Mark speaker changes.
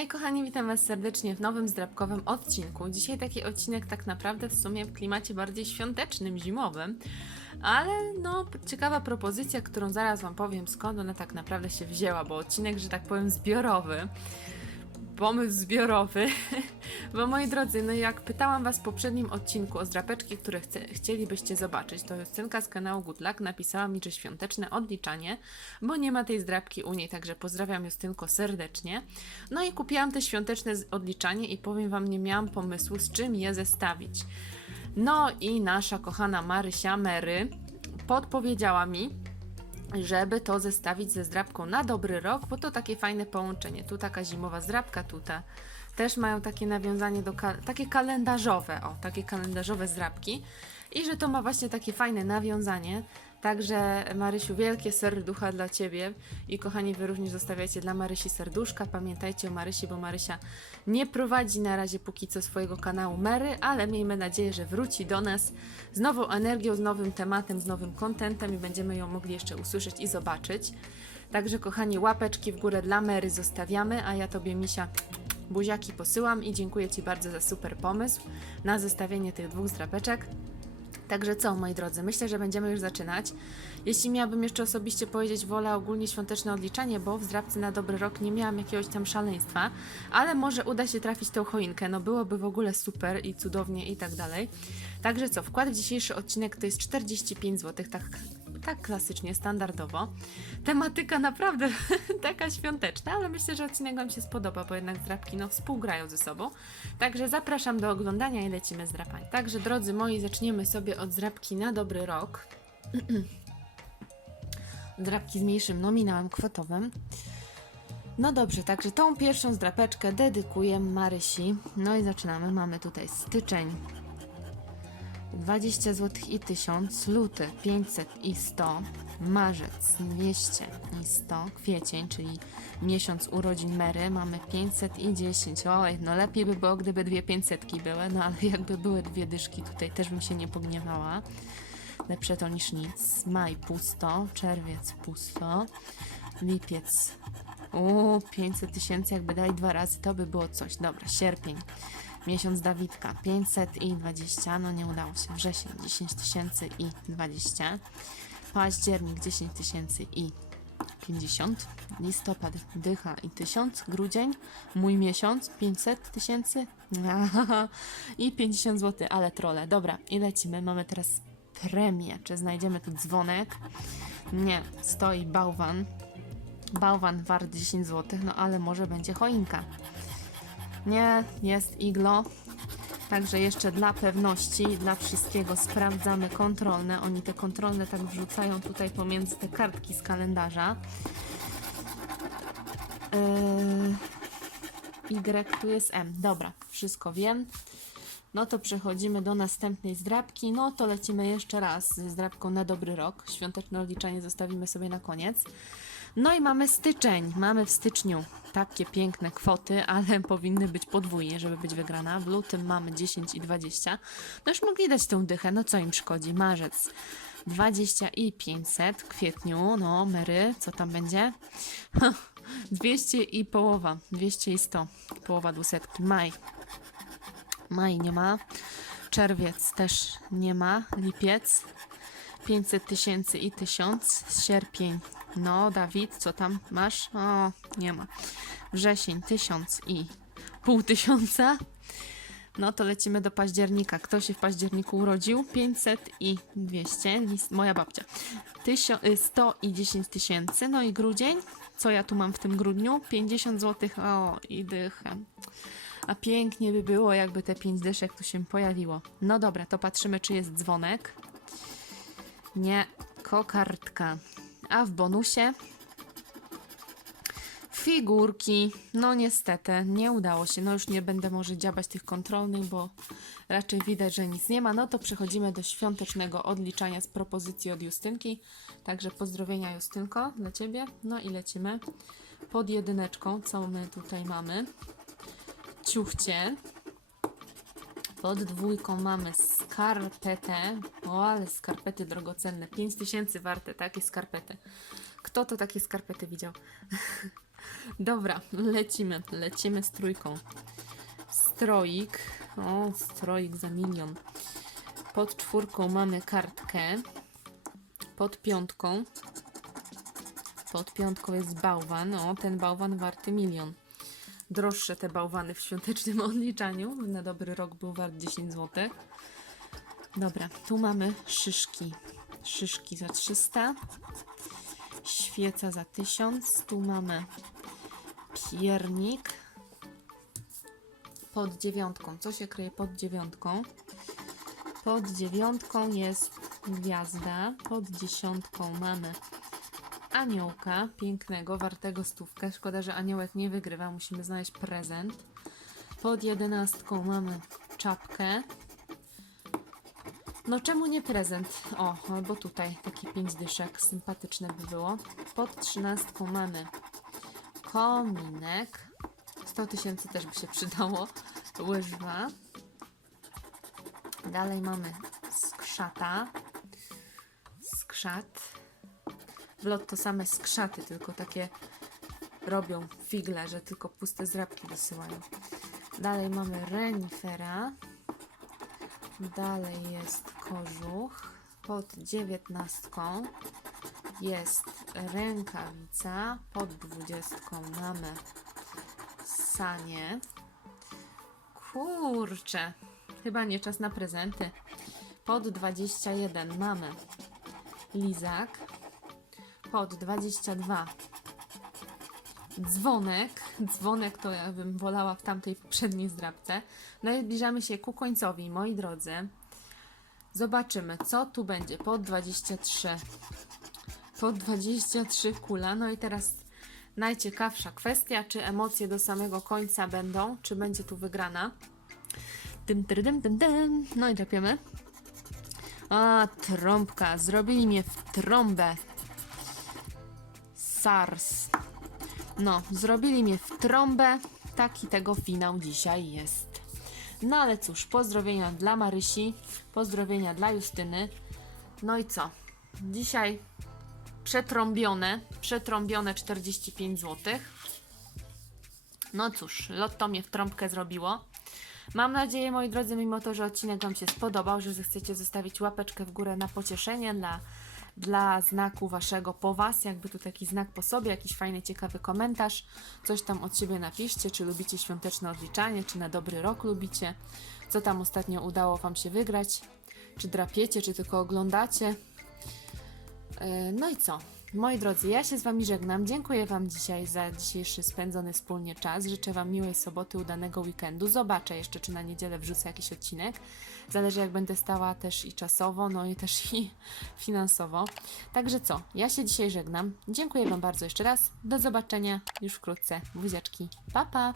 Speaker 1: Hej kochani, witam Was serdecznie w nowym zdrabkowym odcinku. Dzisiaj taki odcinek tak naprawdę w sumie w klimacie bardziej świątecznym, zimowym, ale no ciekawa propozycja, którą zaraz Wam powiem skąd ona tak naprawdę się wzięła, bo odcinek, że tak powiem zbiorowy, pomysł zbiorowy, bo moi drodzy, no jak pytałam Was w poprzednim odcinku o zdrapeczki, które chce, chcielibyście zobaczyć, to Justynka z kanału Good Luck napisała mi, że świąteczne odliczanie, bo nie ma tej zdrapki u niej, także pozdrawiam Justynko serdecznie. No i kupiłam te świąteczne odliczanie i powiem Wam, nie miałam pomysłu z czym je zestawić. No i nasza kochana Marysia Mary podpowiedziała mi, żeby to zestawić ze zdrabką na dobry rok, bo to takie fajne połączenie. Tu taka zimowa zdrabka, tutaj też mają takie nawiązanie do ka- takie kalendarzowe, o, takie kalendarzowe zdrabki i że to ma właśnie takie fajne nawiązanie. Także Marysiu, wielkie serducha dla Ciebie i kochani, Wy również zostawiajcie dla Marysi serduszka. Pamiętajcie o Marysi, bo Marysia nie prowadzi na razie póki co swojego kanału Mary, ale miejmy nadzieję, że wróci do nas z nową energią, z nowym tematem, z nowym kontentem i będziemy ją mogli jeszcze usłyszeć i zobaczyć. Także kochani, łapeczki w górę dla Mary zostawiamy, a ja Tobie Misia buziaki posyłam i dziękuję Ci bardzo za super pomysł na zestawienie tych dwóch zdrapeczek. Także co, moi drodzy, myślę, że będziemy już zaczynać. Jeśli miałabym jeszcze osobiście powiedzieć, wolę ogólnie świąteczne odliczanie, bo w zdrabce na dobry rok nie miałam jakiegoś tam szaleństwa, ale może uda się trafić tą choinkę, no byłoby w ogóle super i cudownie i tak dalej. Także co, wkład w dzisiejszy odcinek to jest 45 zł, tak, tak klasycznie, standardowo. Tematyka naprawdę taka świąteczna, ale myślę, że odcinek Wam się spodoba, bo jednak zdrabki no, współgrają ze sobą. Także zapraszam do oglądania i lecimy z drapami. Także drodzy moi, zaczniemy sobie od zdrabki na dobry rok. Zdrabki z mniejszym nominałem kwotowym. No dobrze, także tą pierwszą zdrapeczkę dedykuję Marysi. No i zaczynamy. Mamy tutaj styczeń 20 zł i 1000, luty 500 i 100, marzec 200 i 100, kwiecień, czyli miesiąc urodzin Mary, mamy 500 i 10. Oj, no lepiej by było, gdyby dwie 500 były, no ale jakby były dwie dyszki, tutaj też bym się nie pogniewała. Lepsze to niż nic. Maj pusto, czerwiec pusto, lipiec Uuu, 500 tysięcy, jakby dali dwa razy, to by było coś. Dobra, sierpień. Miesiąc Dawidka 500 i 20, no nie udało się. Wrzesień 10 tysięcy i 20. Październik 10 tysięcy i 50. Listopad dycha i 1000. Grudzień mój miesiąc 500 tysięcy i 50 zł, ale trole. Dobra, i lecimy. Mamy teraz premię. Czy znajdziemy tu dzwonek? Nie, stoi bałwan. Bałwan wart 10 zł, no ale może będzie choinka. Nie, jest iglo. Także jeszcze dla pewności, dla wszystkiego sprawdzamy kontrolne. Oni te kontrolne tak wrzucają tutaj pomiędzy te kartki z kalendarza. Yy, y tu jest M. Dobra, wszystko wiem. No to przechodzimy do następnej zdrabki. No to lecimy jeszcze raz ze zdrabką na dobry rok. Świąteczne odliczanie zostawimy sobie na koniec. No i mamy styczeń. Mamy w styczniu takie piękne kwoty, ale powinny być podwójnie, żeby być wygrana. W lutym mamy 10 i 20. No już mogli dać tą dychę, no co im szkodzi? Marzec 20 i 500. W kwietniu, no Mary, co tam będzie? 200 i połowa. 200 i 100. Połowa dwusetki. Maj. Maj nie ma. Czerwiec też nie ma. Lipiec 500 tysięcy i 1000. Sierpień. No, Dawid, co tam masz? O, nie ma. Wrzesień 1000 i pół tysiąca. No to lecimy do października. Kto się w październiku urodził? 500 i 200. List, moja babcia. Tysio, y, 100 i 10 tysięcy. No i grudzień. Co ja tu mam w tym grudniu? 50 zł. O, i dychę. A pięknie by było, jakby te 5 dyszek tu się pojawiło. No dobra, to patrzymy, czy jest dzwonek. Nie, kokardka. A w bonusie figurki. No niestety, nie udało się. No już nie będę może dziabać tych kontrolnych, bo raczej widać, że nic nie ma. No to przechodzimy do świątecznego odliczania z propozycji od Justynki. Także pozdrowienia Justynko dla Ciebie. No i lecimy pod jedyneczką, co my tutaj mamy. Ciuchcie. Pod dwójką mamy skarpetę. O, ale skarpety drogocenne. 5000 warte takie skarpety. Kto to takie skarpety widział? Dobra, lecimy, lecimy z trójką. Stroik, o, stroik za milion. Pod czwórką mamy kartkę. Pod piątką. Pod piątką jest bałwan. O, ten bałwan warty milion. Droższe te bałwany w świątecznym odliczaniu. Na dobry rok był wart 10 zł. Dobra, tu mamy szyszki. Szyszki za 300. Świeca za 1000. Tu mamy piernik. Pod dziewiątką. Co się kryje pod dziewiątką? Pod dziewiątką jest gwiazda. Pod dziesiątką mamy aniołka pięknego, wartego stówkę. Szkoda, że aniołek nie wygrywa. Musimy znaleźć prezent. Pod jedenastką mamy czapkę. No czemu nie prezent? O, albo tutaj taki pięć dyszek. Sympatyczne by było. Pod trzynastką mamy kominek. 100 tysięcy też by się przydało. Łyżwa. Dalej mamy skrzata. Skrzat. W lot to same skrzaty, tylko takie robią figle, że tylko puste zrabki wysyłają. Dalej mamy renifera. Dalej jest kożuch. Pod dziewiętnastką jest rękawica. Pod dwudziestką mamy sanie. Kurczę, chyba nie czas na prezenty. Pod 21 mamy lizak. Pod 22 dzwonek. Dzwonek to ja bym wolała w tamtej poprzedniej zdrabce. No i zbliżamy się ku końcowi, moi drodzy. Zobaczymy, co tu będzie. Pod 23. Pod 23 kula. No i teraz najciekawsza kwestia, czy emocje do samego końca będą, czy będzie tu wygrana. Dym, dym, dym, dym. No i drapiemy. A, trąbka. Zrobili mnie w trąbę. SARS. No, zrobili mnie w trąbę. Taki tego finał dzisiaj jest. No ale cóż, pozdrowienia dla Marysi, pozdrowienia dla Justyny. No i co? Dzisiaj przetrąbione, przetrąbione 45 zł. No cóż, lotto mnie w trąbkę zrobiło. Mam nadzieję, moi drodzy, mimo to, że odcinek Wam się spodobał, że zechcecie zostawić łapeczkę w górę na pocieszenie dla, dla znaku Waszego po Was, jakby tu taki znak po sobie, jakiś fajny, ciekawy komentarz, coś tam od siebie napiszcie, czy lubicie świąteczne odliczanie, czy na dobry rok lubicie, co tam ostatnio udało Wam się wygrać, czy drapiecie, czy tylko oglądacie. Yy, No i co? Moi drodzy, ja się z Wami żegnam. Dziękuję Wam dzisiaj za dzisiejszy spędzony wspólnie czas. Życzę Wam miłej soboty, udanego weekendu. Zobaczę jeszcze, czy na niedzielę wrzucę jakiś odcinek. Zależy, jak będę stała też i czasowo, no i też i finansowo. Także co? Ja się dzisiaj żegnam. Dziękuję Wam bardzo jeszcze raz. Do zobaczenia już wkrótce. Buziaczki. Pa, pa!